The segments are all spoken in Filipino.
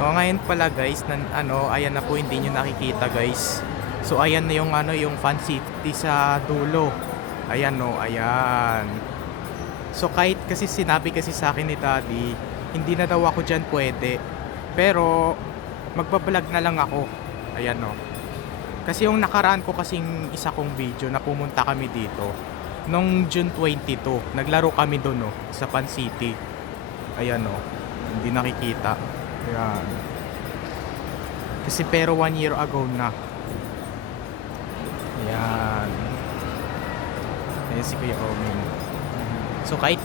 O ngayon pala guys, ayan na po, hindi nyo nakikita guys. So ayan na yung yung Fan City sa dulo. Ayan no, ayan. So kahit kasi sinabi kasi sa akin ni Daddy, hindi na daw ako diyan pwede. Pero magbablog na lang ako. Ayan no. Kasi yung nakaraan ko kasing isa kong video na pumunta kami dito nung June 22, naglaro kami doon no, sa Fan City. Ayan no, hindi nakikita. Ayan. Kasi pero 1 year ago na. Ayan. Ayan si Kuya Omin. So kahit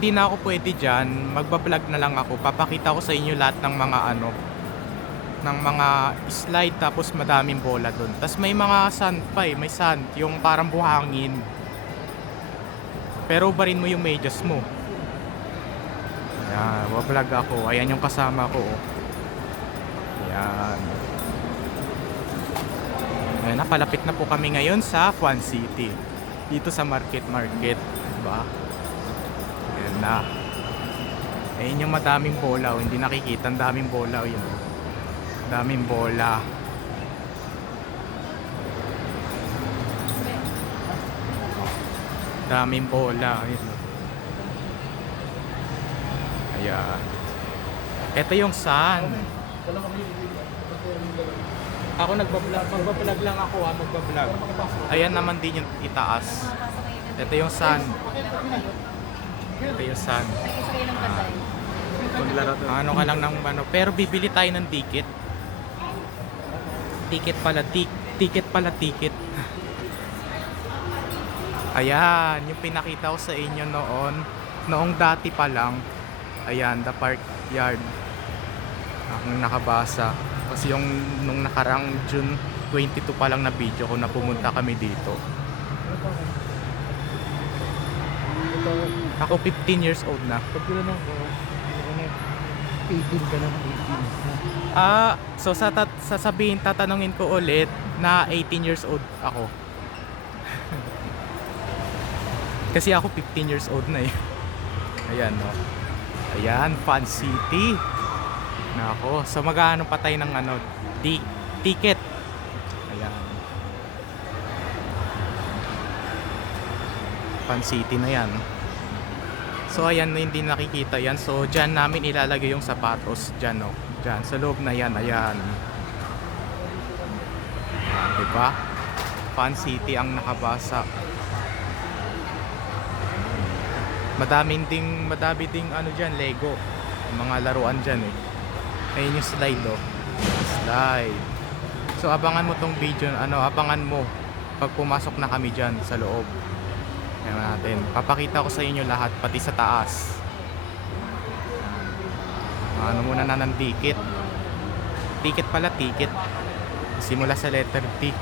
di na ako pwede dyan, magbablog na lang ako. Papakita ko sa inyo lahat ng mga ng mga slide, tapos madaming bola doon. Tapos may mga sand pa eh, may sand, yung parang buhangin. Pero ubarin mo yung medyas mo. Ayan, wablog ako. Ayan yung kasama ko. Oh. Ayan. Ayan, napalapit na po kami ngayon sa Fan City. Dito sa Market. Diba? Ayan na. Ayan yung madaming bola. Oh. Hindi nakikita. Ang daming bola. Oh, yun. Daming bola. Daming bola. Ayan. Ayan. Ito yung sun. Ako magbablog lang ako ha, magbablog. Ayan naman din yung itaas. Ito yung sun. Ito yung sun. Ano ka lang ng pero bibili tayo ng ticket. Ticket pala. Ayan, yung pinakita ko sa inyo noong dati pa lang. Ayan, the park yard. Ang nakabasa. Kasi yung nung nakarang June 22 pa lang na video ko na pumunta kami dito. Ako 15 years old na. Pag kailan ako, 18 ka na, 18. So sasabihin, tatanungin ko ulit na 18 years old ako. Kasi ako 15 years old na eh. Ayan no. Ayan, Fan City. Nako, so magkano pa tayo ng ticket. Ayan. Fan City na yan. So ayan, hindi nakikita yan. So dyan namin ilalagay yung sapatos. Dyan no. Dyan, sa loob na yan. Ayan. Diba? Fan City ang nakabasa. Madami ding dyan, Lego. Mga laruan dyan eh. Ayun yung slide oh. Slide. So abangan mo tong video, abangan mo pag pumasok na kami dyan sa loob. Ayan natin. Papakita ko sa inyo lahat, pati sa taas. Muna na ng ticket. Ticket. Simula sa letter T.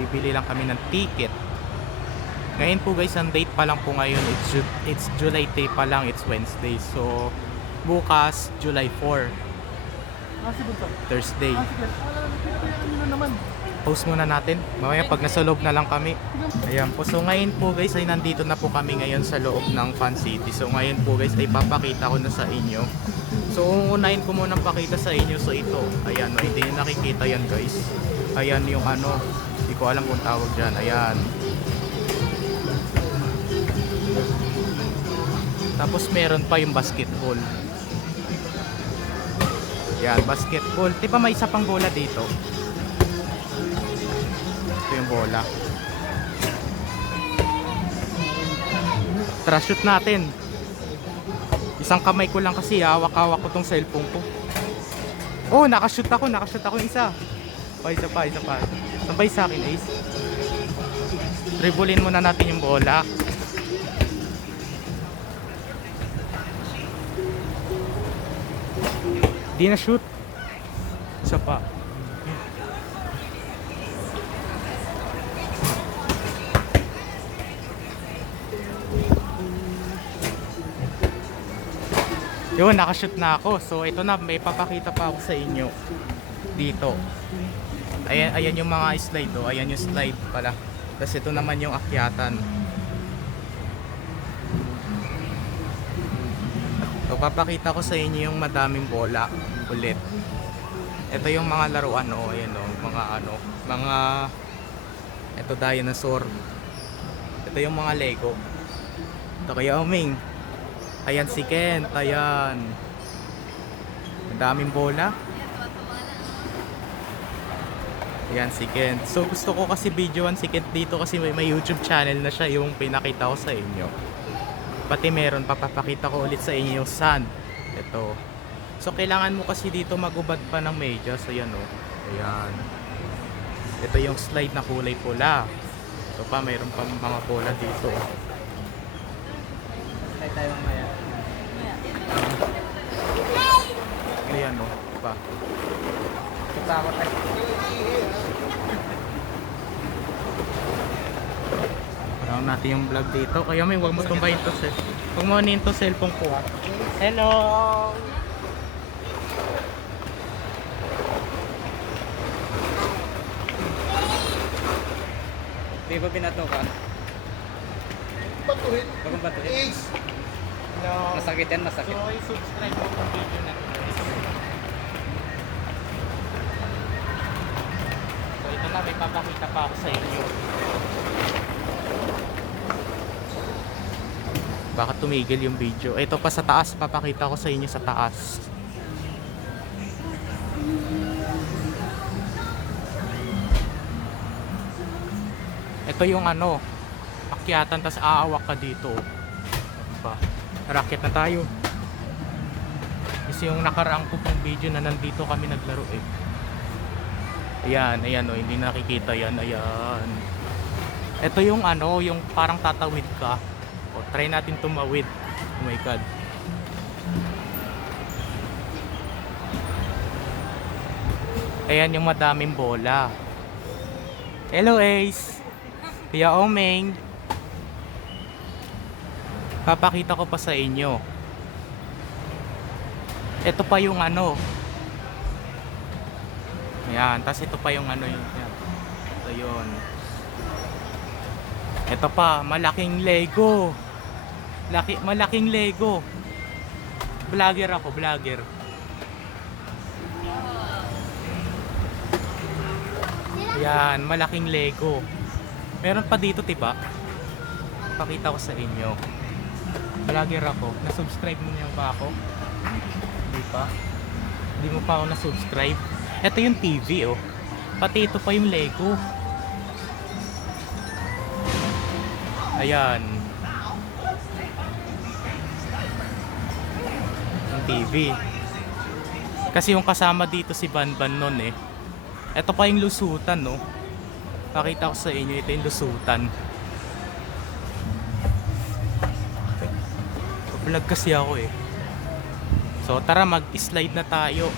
Bibili lang kami ng ticket. Ngayon po guys, ang date pa lang po ngayon, it's July 3 pa lang, it's Wednesday. So bukas July 4, Thursday. Post muna natin mamaya pag nasa loob na lang kami. Ayan po, so ngayon po guys ay nandito na po kami ngayon sa loob ng Fan City. So ngayon po guys ay papakita ko na sa inyo. So unahin ko muna pakita sa inyo. So ito, ayan, hindi nyo nakikita yan guys. Ayan yung hindi ko alam kung tawag dyan. Ayan. Tapos meron pa yung basketball. Yan, basketball. Diba may isa pang bola dito? Ito yung bola. Tara, shoot natin. Isang kamay ko lang kasi, hawak-hawak ko tong cellphone ko. Oh, nakashoot ako yung isa. Isa pa. Sabay sa akin, Ace. Dribblein muna natin yung bola. Di na shoot. Isa pa. Yun, nakashoot na ako. So ito na, may papakita pa ako sa inyo dito. Ayan yung mga slide oh. Ayan yung slide pala. Tapos ito naman yung akyatan. So papakita ko sa inyo yung madaming bola ulit. Ito yung mga laruan, oh, ayan, oh, mga ito dinosaur. Ito yung mga Lego. Ito kaya Oming. Ayan si Kent, ayan. Madaming bola. Ayan si Kent. So gusto ko kasi videoan si Kent dito kasi may YouTube channel na siya, yung pinakita ko sa inyo. Pati meron, papapakita ko ulit sa inyo yung sand. Ito. So kailangan mo kasi dito magubad pa ng medyas. Ayan, oh. Ayan. Ito yung slide na kulay pula. Ito pa, mayroon pa mga bola dito. Tayo mamaya. Ayan, oh. Pa. Takot tayo. Parang natin yung vlog dito. Kaya may huwag mo tumbayin to huwag mo anin to cellphone ko, ha. Hello! Di ba binato ka? Batuhin. Huwag mong batuhin. Ace. Hello! Masakit yan, masakit. So, i-subscribe mo yung video na ito. So, ito na, may papakita pa ako sa inyo. Baka tumigil yung video. Ito pa sa taas, papakita ko sa inyo sa taas. Ito yung ano, akyatan, tas aawak ka dito. Diba? Racket na tayo. Kasi yung nakaraang ko pong video na nandito kami naglaro eh. Ayan, ayan, oh, hindi nakikita yan. Ayan. Ito yung ano, yung parang tatawid ka. O, try natin tumawid. Oh my god. Ayan yung madaming bola. Hello Ace. Kuya Omeng. Papakita ko pa sa inyo. Ito pa yung ano. Ayan, tas ito pa yung ano yun. Ito yun. Ito pa, malaking Lego. Malaking Lego. Vlogger ako, vlogger. Yan, malaking Lego. Meron pa dito, diba? Pakita ko sa inyo. Vlogger ako. Na-subscribe mo niya ba ako? Hindi pa. Hindi mo pa ako na-subscribe. Ito yung TV, oh. Pati ito pa yung Lego. Ayan. Yung TV. Kasi yung kasama dito si Banban nun eh. Ito pa yung lusutan, no. Pakita ko sa inyo, ito yung lusutan. Vlog kasi ako eh. So tara, mag-slide na tayo.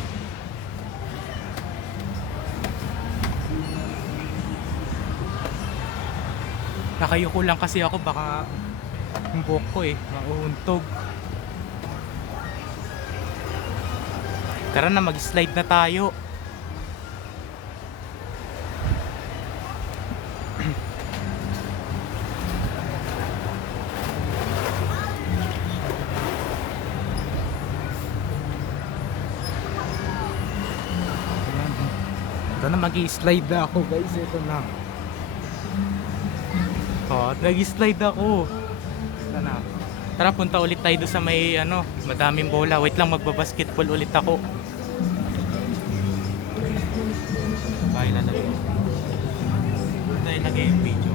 Nakayuko lang kasi ako, baka yung buhok ko eh, mauuntog. Tara na, mag-slide na tayo. Ito na, mag-slide na ako guys, ito na. Oh, nag-slide ako. Ito na. Tara, punta ulit tayo doon sa may ano, madaming bola. Wait lang, magbabasketball ulit ako. Bahay lalagay. Ito ilagay yung video.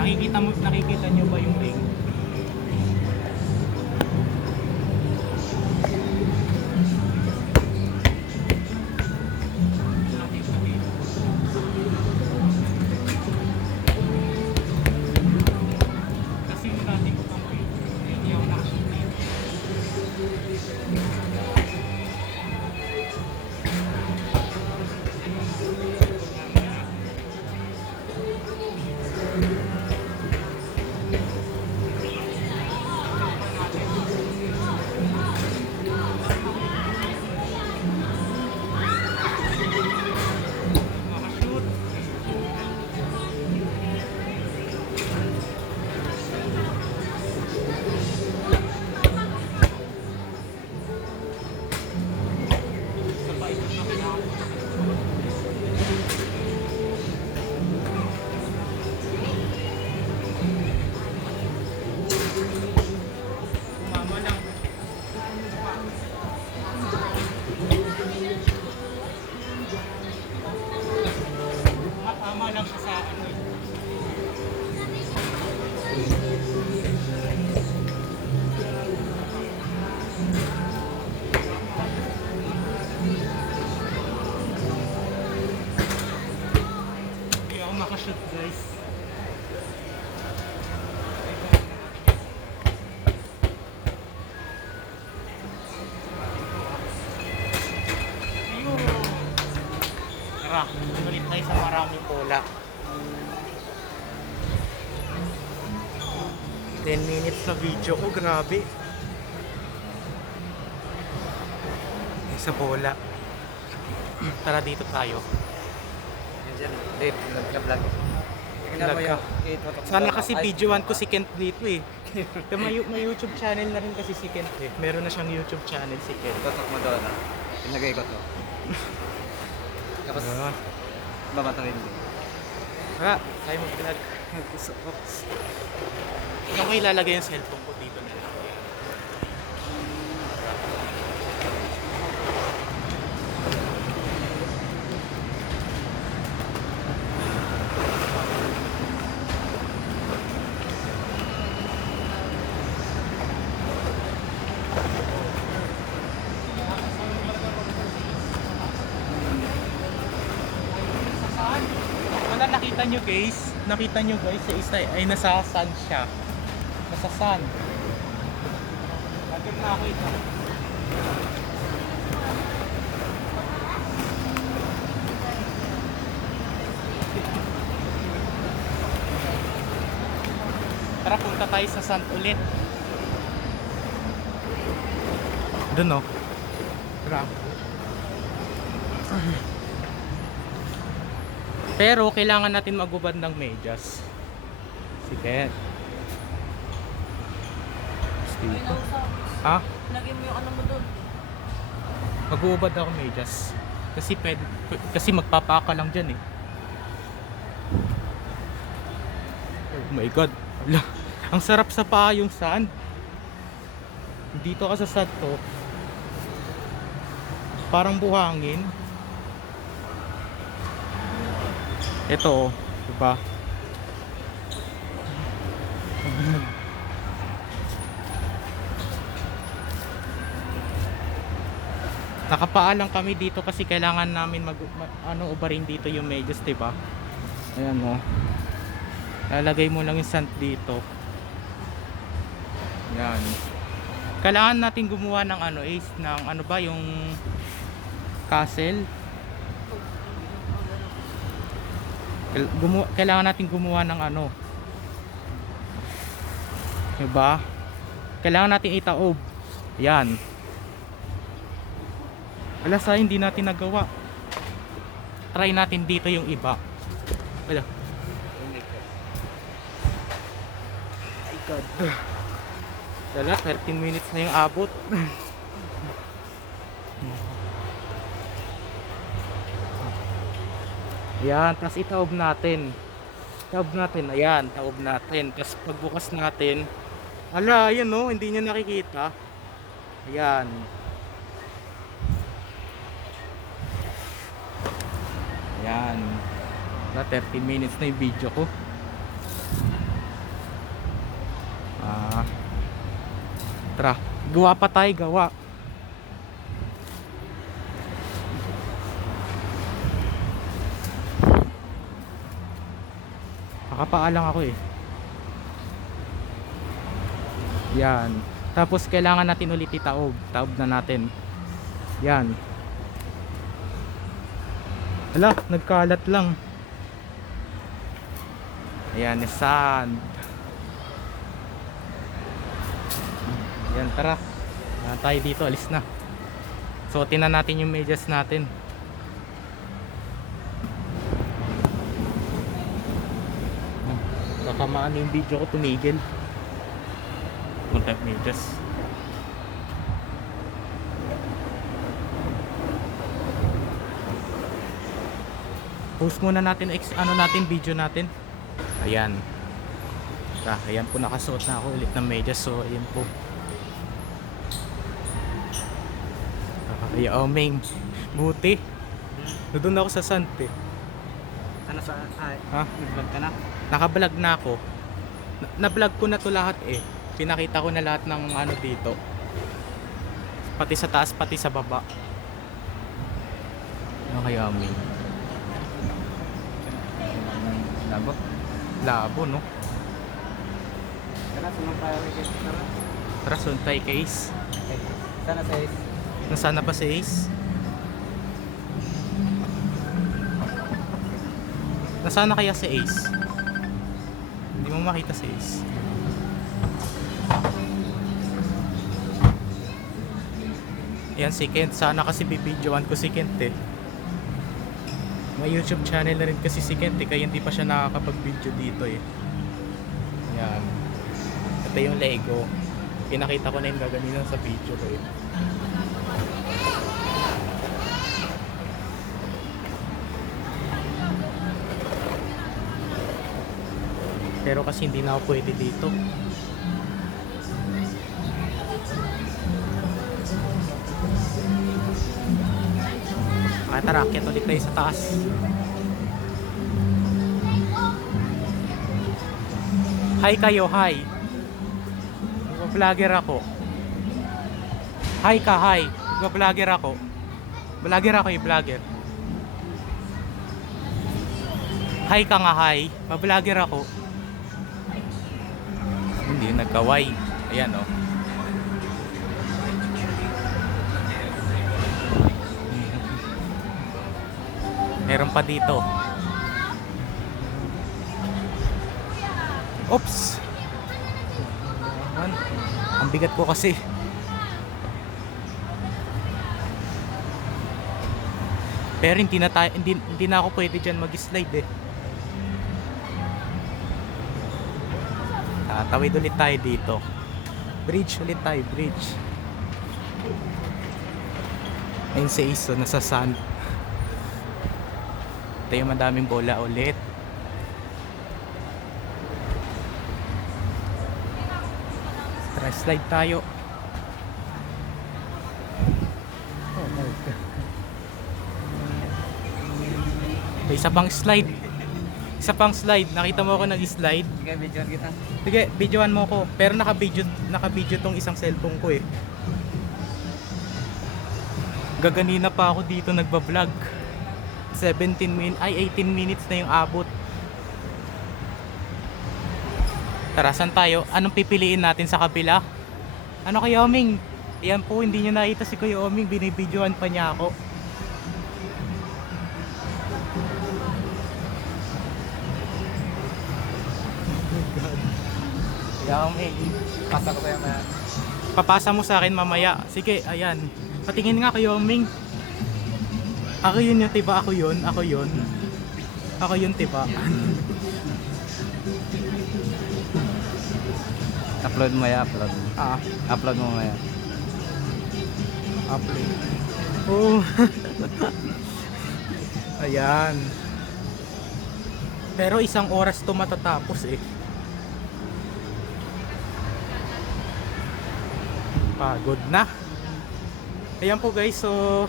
Yan. Nakikita nyo ba yung ring? Kasi yung dati ko pang hindi ako nakashoot. Tara, ulit tayo sa maraming bola. 10 minutes na video ko, grabe. Sa bola. Tara dito tayo. Yan dyan. Dave, nagka-vlog. Tingnan mo Vlog yung ka. itutok Sana ko. kasi Ay, videoan ko si Kent dito eh. May YouTube channel na rin kasi si Kent eh. Meron na siyang YouTube channel si Kent. Tutok mo doon ah. Ilagay ko to. Tapos, Ah. babatuhin din. Tara, tayo mag-vlog. Saan ko ilalagay yung cellphone ko dito na lang? Wala, nakita nyo guys. Nakita nyo guys sa isa ay nasa sun siya. Nasa sun. Bakit na ako ito? Tara, punta tayo sa sun ulit. Doon oh. Tara. Pero kailangan natin magubad ng medyas. Sige. Dito. Ha? Lagyan mo yung ano mo doon. Mag-uubad ako medyas. Kasi magpapaka lang dyan eh. Oh my god. Wala. Ang sarap sa paa yung sand. Dito ka sa sand to. Parang buhangin. Ito oh, diba? Nakapaa lang kami dito kasi kailangan namin ubarin dito yung medyas, diba? Ayan oh. Lalagay mo lang yung sand dito. Yan. Kailangan natin gumawa ng ng ba yung castle. Kailangan natin gumawa ng diba? Kailangan natin itaob. Yan. Wala, sa hindi natin nagawa. Try natin dito yung iba. Wala. My god. Wala, 13 minutes na yung abot. Yan, tapos itaob natin. Taob natin, ayan, taob natin. Tapos pagbukas natin, ala, ayan no, hindi nyo nakikita. Ayan. Ayan. Na 13 minutes na yung video ko. Tara, gawa pa tayo, gawa. Nakapaalang ako eh. Yan. Tapos kailangan natin ulit itaob. Taob na natin. Yan. Hala, nagkalat lang. Ayan, sand. Yan, tara. Tayo dito, alis na. Suotin na natin yung medyas natin. Baka maano yung video ko, tumigil. Punta medyas. Post muna natin natin video natin. Ayan. Ayan po, nakasuot na ako ulit ng medyas. So ayan po. Ming, buti. Doon ako sa Sante. Ano sa... Ha? Nag-vlog ka na? Naka-vlog na ako. Na-vlog ko na to lahat eh. Pinakita ko na lahat ng dito. Pati sa taas, pati sa baba. Ano kaya, Ming? Labo? Labo, no? Tara, sunod tayo. Tara. Tara, suntay case. Okay. Sana sa is. Nasaan na ba si Ace? Nasaan na kaya si Ace? Hindi mo makita si Ace. Yan si Kent. Sana kasi bibidyoan ko si Kent eh. May YouTube channel na rin kasi si Kent eh, kaya hindi pa siya nakakapag-video dito eh. Yan. Ito yung Lego. Pinakita ko na yung gaganina sa video ko eh. Pero kasi hindi na ako pwede dito. Tara, akyat ulit tayo sa taas. Hi kayo, hi. Vlogger ako. Hi ka, hi. Vlogger ako. Vlogger ako, vlogger. Hi ka nga, hi. Vlogger ako. Hindi, nagkaway. Ayan, oh. Meron pa dito. Oops. Ang bigat ko kasi. Pero hindi na ako pwede diyan mag-slide eh. Tatawid ulit tayo dito. Bridge ulit tayo, bridge. Ayun si Iso, nasa sand. Ito yung madaming bola ulit. Tara, slide tayo. Oh my God. May isa pang slide. Isa pang slide. Nakita mo ako nag-slide. Sige, videoan kita. Sige, videoan mo ko. Pero naka-video tong isang cellphone ko eh. Gaganina pa ako dito nagba-vlog. 18 minutes na yung abot. Tara, saan tayo? Anong pipiliin natin sa kabila? Ano kay Oming? Yan po, hindi nyo nakita si Kuya Oming. Binibidyoan pa niya ako. Kuya Oming, Pasa ko tayo na. papasa mo sa akin mamaya. Sige, ayan. Patingin nga Kuya Oming. Ako yun yung tiba, ako yun. Ako yun tiba. Upload mo ya, upload. Ah, Upload mo maya. upload. Oh. Ayan. Pero isang oras to matatapos eh. Pagod na. Ayan po guys, so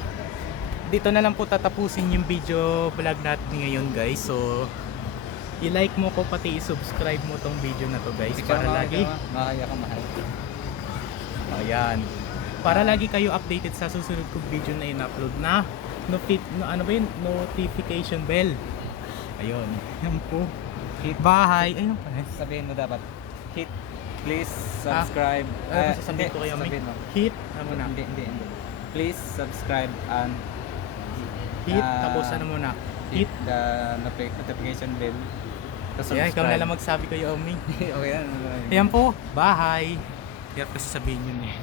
dito na lang po tatapusin yung video vlog natin ngayon guys. So i-like mo ko pati i-subscribe mo tong video na to guys para lagi. Makakaya ka mahal. Ayan. Para lagi kayo updated sa susunod kong video na in-upload na notification bell. Ayun. Yan po. Hit bahay. Ayun pa. Sabihin mo dapat. Hit. Please subscribe. Ano sasabihin ko kayo? sabihin mo. Hit. Ano na? Hindi. Please subscribe and Hit. Tapos ano muna? hit the notification bell. Tapos Ayan, ikaw na lang magsabi ko yung Oming. Okay yan. Ayan po. Bahay. Hirap kasi sabihin yun eh.